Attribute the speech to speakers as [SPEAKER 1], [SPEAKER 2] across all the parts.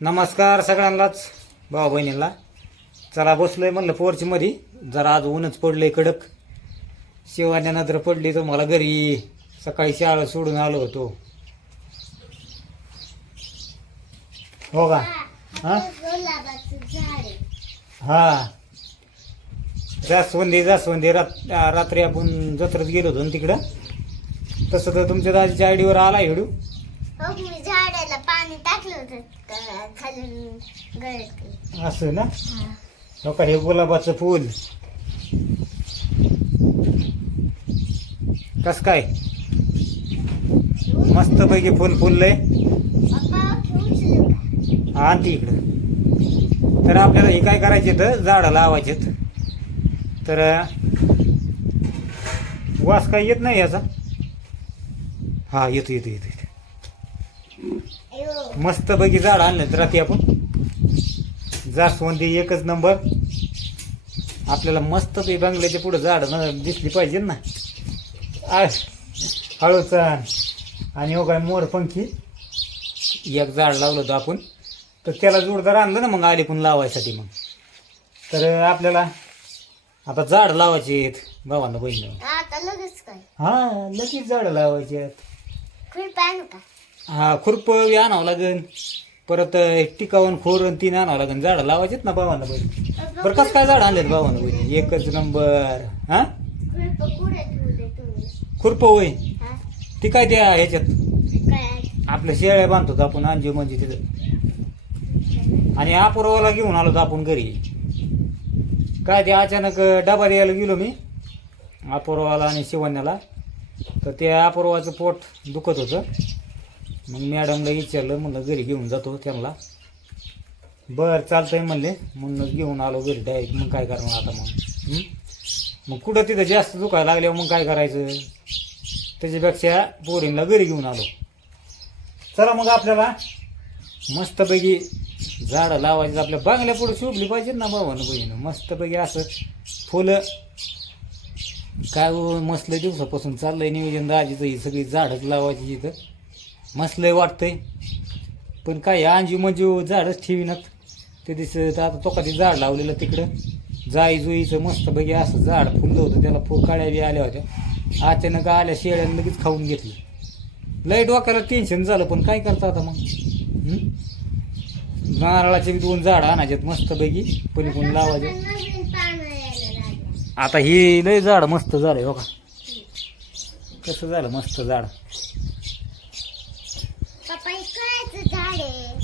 [SPEAKER 1] नमस्कार सगळ्यांनाच भाऊ बहिणींना. चला बसलोय म्हणलं पोर्चमध्ये जरा आज ऊनच पडलंय कडक. शिवान्या नंतर पडली तर मला घरी सकाळी शाळा सोडून आलो होतो. हो का? हा? हां. जास्वंदी जास्वंदी. रात रात्री आपण जत्रच गेलो होतो ना तिकडं. तसं तर तुमच्या दाजीच्या आयडीवर आला हेडू.
[SPEAKER 2] हो, झाडाला पाणी टाकलं होतं. खालून गळत.
[SPEAKER 1] असं ना? हो. का हे गुलाबाचं फूल? कस काय? मस्त पैकी फुल फुललंय. हा आणते इकडं. तर आपल्याला हे काय करायचे तर झाडं लावायचेत तर वास काय येत नाही याचा? हा येतो येतो येतो. मस्त पैकी झाड आणलं तर रात्री आपण. जास्वंदी एकच नंबर आपल्याला मस्त पैकी बंगल्याच्या पुढे झाड दिसली पाहिजे ना. आ, हळूचान आणि हो काय मोरपंखी एक झाड लावलं होतं आपण. तर त्याला जोरदार आणलं ना मग आले पण लावायसाठी मग. तर आपल्याला आता झाड लावायचे आहेत भावांना बहिणी हा लगेच झाडं लावायची आहेत. हा खुरप आणावं लागेल परत टिकावून खोर आणि तीन आणावं लागेल झाडं लावायचेत ना भावांना बहिणी बरं कसं काय झाड आणलेत भावांना बहिणी एकच नंबर. हा?
[SPEAKER 2] खुरप
[SPEAKER 1] होय? ती काय त्या ह्याच्यात?
[SPEAKER 2] आपलं
[SPEAKER 1] आपल्या शेळ्या बांधतो आपण अंजू म्हणजे तिथं. आणि अपूर्वाला घेऊन आलो आपण घरी. काय ते अचानक डबा द्यायला गेलो मी अपूर्वाला आणि शिवण्याला. तर ते अपूर्वाचं पोट दुखत होतं. मग मॅडमला विचारलं म्हणलं घरी घेऊन जातो त्यांना. बरं चालतंय म्हणले. म्हणूनच घेऊन आलो घरी डायरेक्ट मग काय करणार आता मग? मग कुठं तिथं जास्त दुखायला लागल्यावर मग काय करायचं? त्याच्यापेक्षा बोरिंगला घरी घेऊन आलो. चला मग आपल्याला मस्तपैकी झाडं लावायची आपल्या बांगल्या पुढे शोभली पाहिजे ना भावानं बहिणं. मस्तपैकी असं फुलं काय हो, मस्त दिवसापासून चाललंय नियोजन. दाजीचं ही सगळी झाडंच लावायची इथं. मस्त लय वाटतंय. पण काय अंजू मंजू झाडच ठेवीनात. ते दिसत आता तो कधी झाड लावलेलं तिकडं. जाई जुईचं मस्तपैकी असं झाड फुललं होतं त्याला फुल काळ्या बी आल्या होत्या. अचानक आल्या शेळ्यानं लगेच खाऊन घेतलं. लय डोक्याला टेन्शन झालं पण काय करता आता मग? नारळाचे बी दोन झाड आणायचे मस्तपैकी पलीकडून लावायचे.
[SPEAKER 2] कोण लावायचे
[SPEAKER 1] आता हे लय झाड मस्त झालंय हो का कसं झालं मस्त झाड
[SPEAKER 2] पप्पा हे कायचं झाड आहे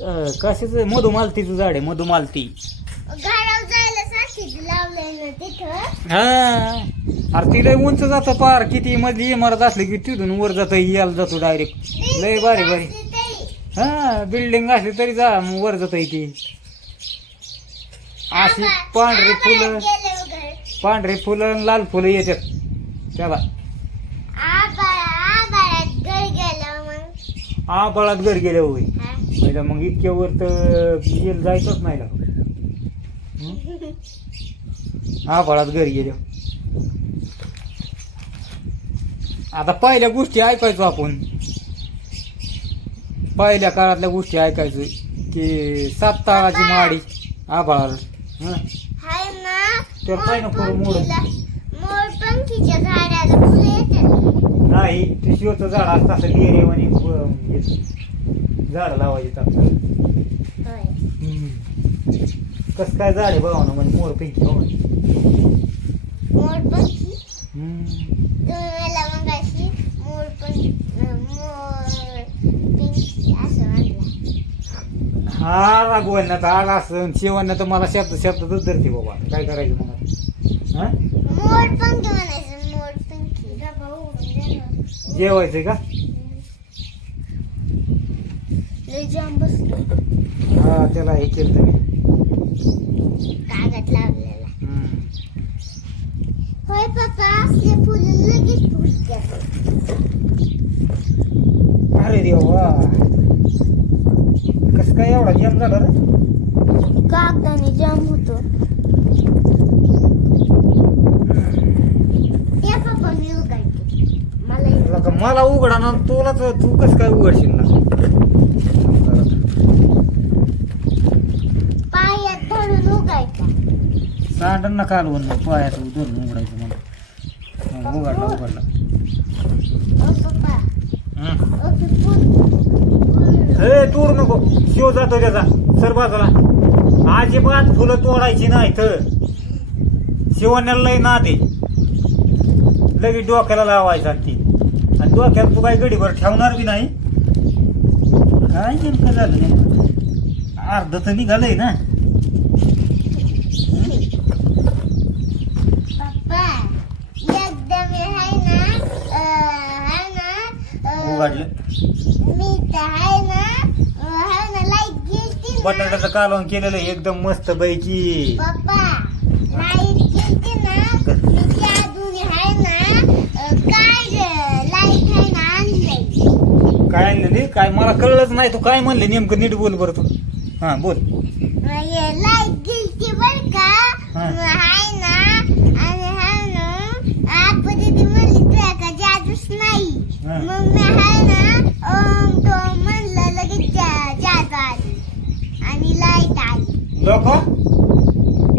[SPEAKER 1] अं, कशाचं? मधुमालतीचं झाड आहे मधुमालती.
[SPEAKER 2] गाडावर जायला साठीच लावलंय ना तिथं.
[SPEAKER 1] हा. अरे ती लय उंच जातं पार. किती मधली इमारत असली की तिथून वर जातं यायला जातो डायरेक्ट लय भारी भारी. हा बिल्डिंग असली तरी जा मग वर जातं ती अशी पांढरी फुलं पांढरी फुलं आणि लाल फुलं येतात. त्याला आबाळात घर गेले होय. पहिला मग इतक्या वर तर येल जायचंच नाही लागलं आबाळात घर गेले. आता पहिल्या गोष्टी ऐकायचो आपण. पहिल्या काळातल्या गोष्टी ऐकायचो. की सात ताळाची माडी. हं? तर काय नको करू मोड नाही ते शिवचं झाड असतं असं आणि झाड लावायचे आपल्याला
[SPEAKER 2] होय.
[SPEAKER 1] कसं काय झाड आहे बघा ना म्हणजे मोर पिंकी हो
[SPEAKER 2] मला
[SPEAKER 1] हा रागवण तर आला असं शिवण्या तर मला शब्द शब्दच धरते बाबा. काय करायचं मग आता? हा जेवायचंय का?
[SPEAKER 2] लय जाम बसलो.
[SPEAKER 1] हा त्याला हे केलं तुम्ही
[SPEAKER 2] कागद लावलेला.
[SPEAKER 1] हम्म.
[SPEAKER 2] होय पप्पा असले फुलं लगेच फुटतात
[SPEAKER 1] अरे देवा. कसं काय एवढा गेम झाला रे?
[SPEAKER 2] कागदाने जाम होतो. मला
[SPEAKER 1] उघडा ना तुला तर- तू कसं काय उघडशील ना? भांडण नका आलवण पायात धरून उघडायचं मला उघडला उघडला. हं. तोड नको. शिव जातो त्याचा सर बाजूला अजिबात फुलं तोडायची नाही तर शिवण्याला लय ना ते लगेच डोक्याला लावायचा ती. आणि डोक्यात तू काही गडीभर ठेवणार बी नाही? काय नेमकं झालं नेमकं? अर्ध तर निघालंय ना
[SPEAKER 2] पप्पा एकदा मी हाय ना अं, हाय ना अं,
[SPEAKER 1] उघडलं बटाट्याचं कालवण केलेलं एकदम मस्त पैकी.
[SPEAKER 2] काय
[SPEAKER 1] आणलेली? काय? मला कळलंच नाही तू काय म्हणले? नेमकं नीट बोल बरं तू. हा बोल.
[SPEAKER 2] लाइट गेलती बर का
[SPEAKER 1] हा.
[SPEAKER 2] मग हाय ना आणि हाय ना आतमध्ये ती म्हणली तुला का जादूच नाही
[SPEAKER 1] हा.
[SPEAKER 2] मग मी हाय ना ओम तो म्हणलं लगेच जा- जादू आली आणि लाइट आली
[SPEAKER 1] लोक?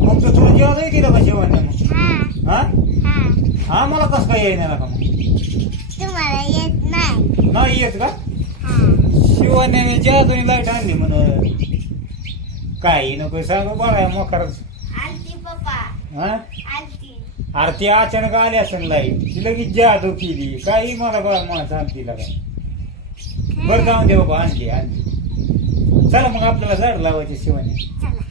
[SPEAKER 1] मग तू तुला जेव्हा जाई दिलं का जेवण मग?
[SPEAKER 2] हा.
[SPEAKER 1] हा? मला कसं काय येणार का
[SPEAKER 2] तुम्हाला येत नाही.
[SPEAKER 1] नाही येत का?
[SPEAKER 2] हा.
[SPEAKER 1] शिवाने जादूने लाइट आणली म्हण काही नको सांगू बघा मोकारच हा? अरे ती अचानक आली असेल लाइट. ती लगेच जादू केली. काही मला बघा मला सांगते का? बरं जाऊन दे बाबा आणली आणली. चला मग आपल्याला झाड लावायचे शिवाने.
[SPEAKER 2] चला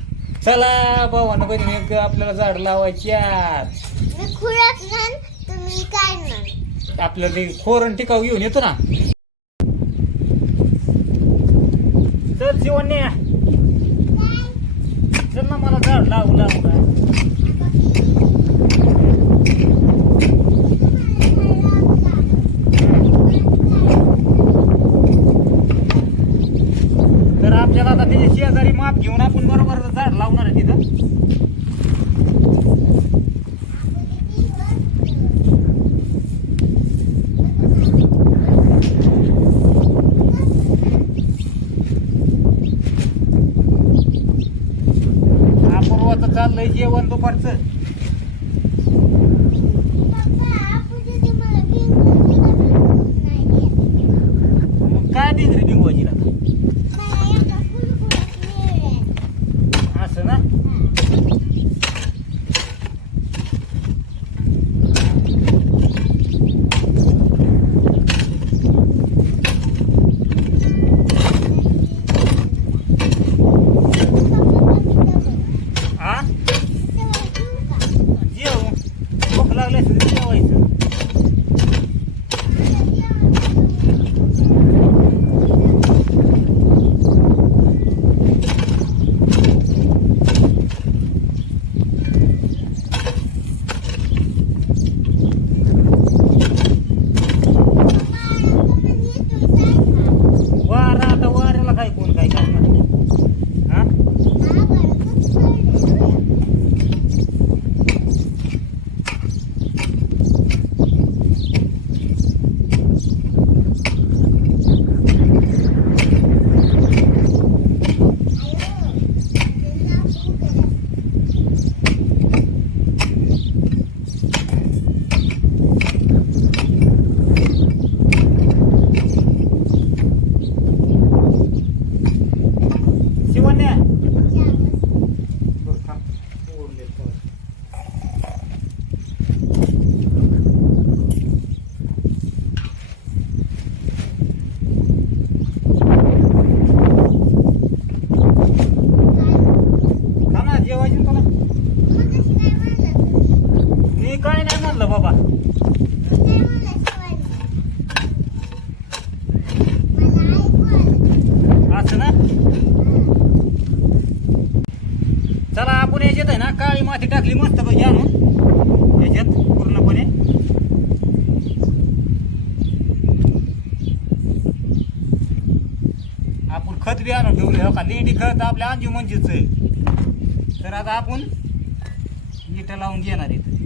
[SPEAKER 1] चला भावानं बहिणी आपल्याला झाड
[SPEAKER 2] मी नन तुम्ही काय
[SPEAKER 1] आपल्याला ते खोरण टिकाऊ घेऊन येतो ना चल शिवण्य चल ना मला झाड लावू लावू काय तर आपल्याला आता त्याची शेजारी माप घेऊन आपण बरोबर झाड लावणार आहे तिथं. चाललंय जेवण दुपारचं. आपल्या अंजू मंजूच आहे. तर आता आपण इथं लावून घेणार इथं.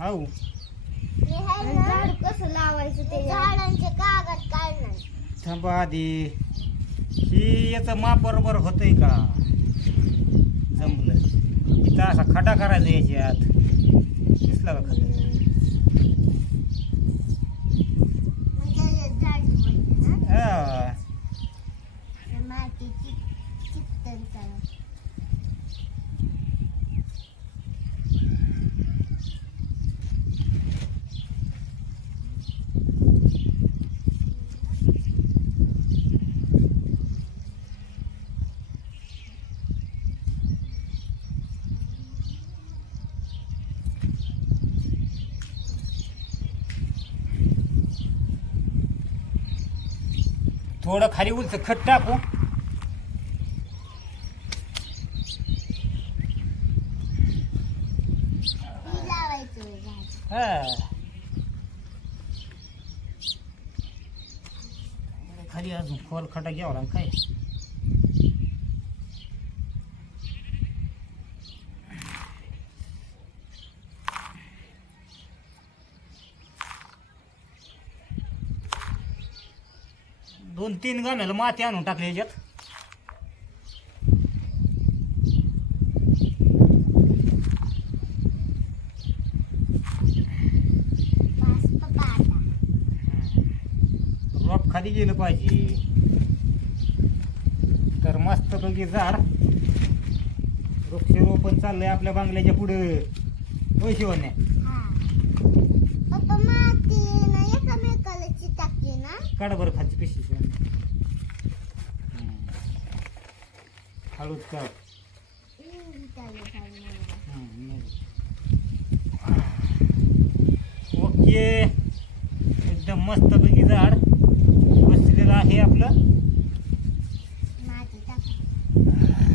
[SPEAKER 1] हो
[SPEAKER 2] हे झाड कसं लावायचं ते? झाडांचे कागद काढणार.
[SPEAKER 1] थांबा आधी. ही याचं माप बरोबर होतंय का? जमलं इथं असा खडा करायचा याच्यात दिसला का खड्डा
[SPEAKER 2] म्हणजे झाड ठेवायचं ना
[SPEAKER 1] हा
[SPEAKER 2] त्या मातीची चिकटन चालू
[SPEAKER 1] थोडं खाली उलच खट टाकू. खाली अजून खोल खटा घ्यावा लागेल काय? दोन तीन गाण्याला माती आणून टाकली याच्यात.
[SPEAKER 2] पाच पप्पा आता
[SPEAKER 1] रोप खाली गेलं पाहिजे. तर मस्त पैकी झाड. वृक्षारोपण चाललंय आपल्या बांगल्याच्या पुढं. पैसे होण्या
[SPEAKER 2] हा पप्पा माती ना एकामेकाला चिटाकली ना
[SPEAKER 1] काढा बरं खालची पिशवी सोडून. काढ
[SPEAKER 2] चालेल, चालेल.
[SPEAKER 1] ओके एकदम मस्तपैकी झाड बसलेलं आहे आपलं
[SPEAKER 2] माती टाक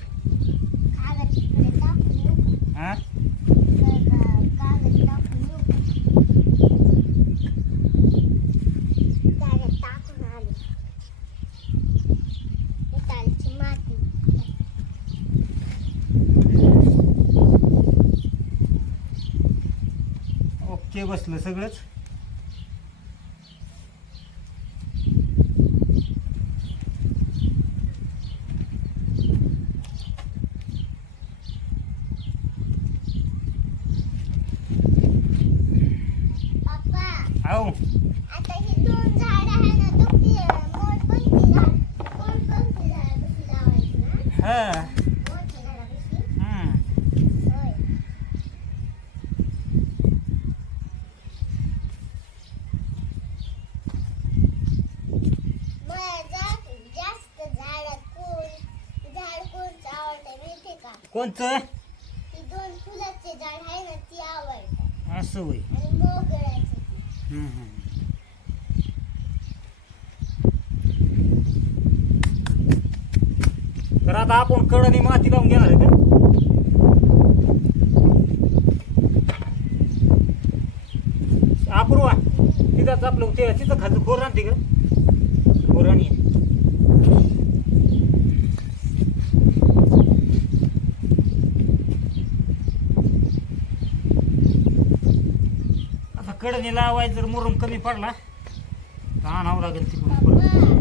[SPEAKER 2] कागद इकडे टाकून येऊ का?
[SPEAKER 1] हा
[SPEAKER 2] तर, कागद टाकून येऊ का? कागद टाकून आले इटालची माती
[SPEAKER 1] ते बसलं सगळंच
[SPEAKER 2] पप्पा
[SPEAKER 1] आहो
[SPEAKER 2] आता ही दोन झाड आहे ना दुखती मोठकोणती झाड कोणकोणती झाड कशी लावायची ना
[SPEAKER 1] हा
[SPEAKER 2] मोठ्या झाडापाशी
[SPEAKER 1] हम्म.
[SPEAKER 2] होय मला जा- जास्त झाड कोण झाड कोणचं आवडतं माहिती का
[SPEAKER 1] कोणचं
[SPEAKER 2] ती दोन फुलाचे झाड आहे ना ती आवडतं
[SPEAKER 1] असं होय.
[SPEAKER 2] आणि मोगऱ्याची.
[SPEAKER 1] तर आता आपण कडणी माती लावून घेणार आहे का? अपूर्वा तिथंच आपलं ते तिथं खालचं खोर आणते का? खोर आता कडणी लावायचं जर मुरुम कमी पडला तर आणावं लागेल तिकडून परत.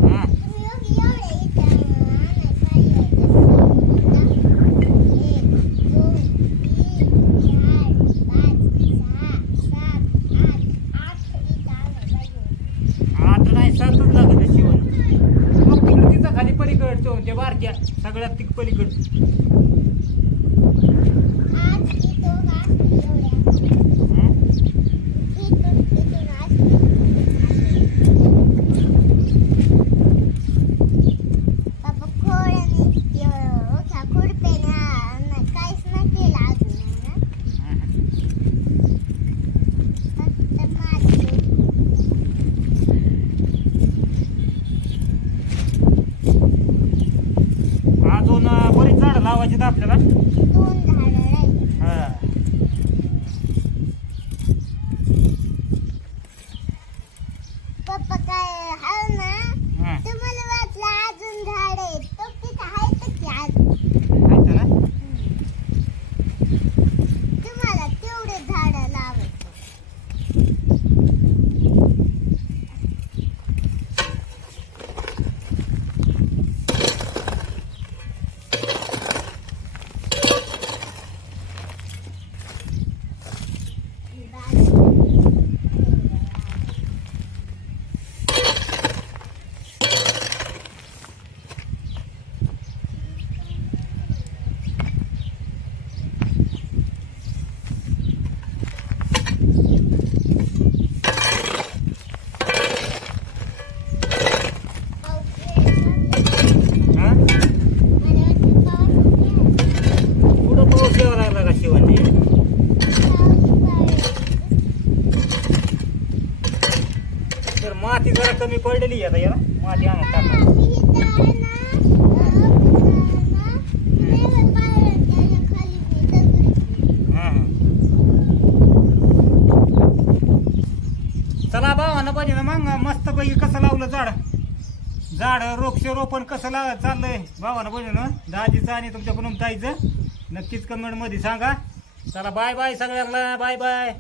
[SPEAKER 1] माती जरा कमी पडलेली आहे आता याला माती आणून टाका. चला भावानं पाहिजे ना मग मस्त पैकी कसं लावलं झाड. झाड वृक्षारोपण कसं लाव चाललंय. भावानं पाहिजे ना दाजीचं आणि तुमच्याकडून ताईचं. नक्कीच कमेंटमध्ये सांगा. चला बाय बाय सगळ्यांना. Bye bye